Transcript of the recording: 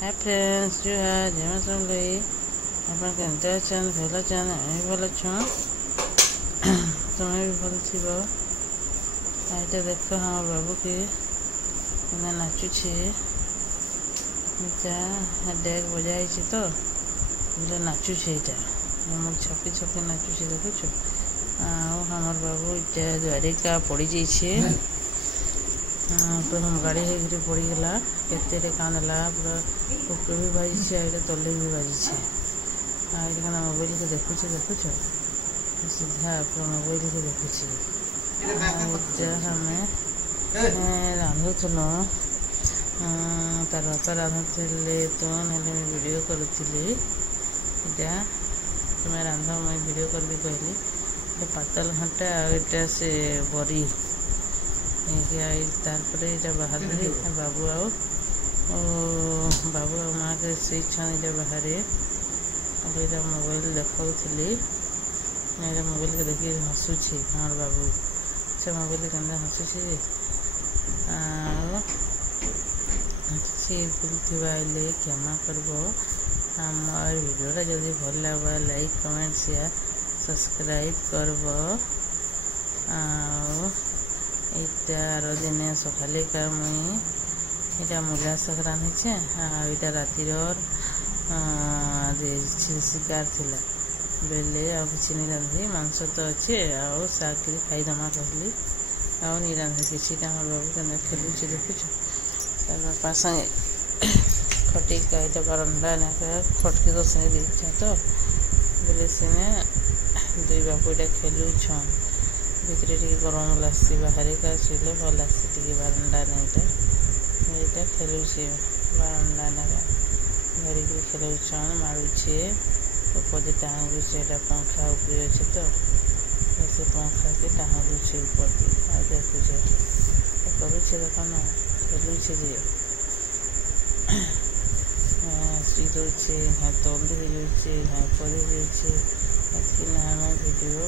Hi friends जो है जमा सब लई अपन केनते अछन भल अछन एही भल छु तुम्हें भी भल थिबो। आइटा देख हमर बाबू के ना नाचु छे डेग बजाई छे तो नाचु छे इटा हम छपी छपी नाचु छे देखु छु। हमर बाबू इटा द्वारिका पड़ी जाई छे तो हम गाड़ी है पड़ी गला केते कांदला पूरा ऊपर भी बाजी छे आइटा तले भी बाजी छे। आइटा मोबाइल के देखु छे सीधा अपन मोबाइल के देखु छे। हमें रांधुथुनु तार बापा रांधुले तो ना वीडियो करुली इटा तुम्हें रांध मुझे वीडियो करबी कहली पातल घंटा आटा से बरी तार इटा बाहर बाबू बाबू माँ के सीखन इटा बाहर मोबाइल देखी मोबाइल के देखिए हसुची हमार बाबू से मोबाइल के हसुची भूल आइले क्षमा करब। हमार वीडियोटा जल्दी भल लगा लाइक कमेंट शेयर सब्सक्राइब करब। इटार दिने सकाले का मुई इटा मूला शाग रांधीछे इटा रातिर शिकार थिला बेले आ किसी नहीं रांधि मांस तो अच्छे आउ शाग खाई दमा कहली आउ नहीं रांधे किसी हमार बाबू के खेलुचे देखु तार बापा संगे खटी का इटा बरंडा ना खटकी तो से दी तो बोले सीने दुई बापू इटा खेलु छन भितर टे गरम लासी बाहर का शुले भल आसी टे बारंडा नाईटा खेलुचे बारंडा ना धरिक खेलुन मारुचे ऊपर टांगुचे पंखा ऊपर अच्छे तो से पंखा के टांगुचे ऊपर आ देखुचे करुचे देखन खेलुचे दौचे हाँ तल जाऊे हाँ ऊपर जाऊे हमें वीडियो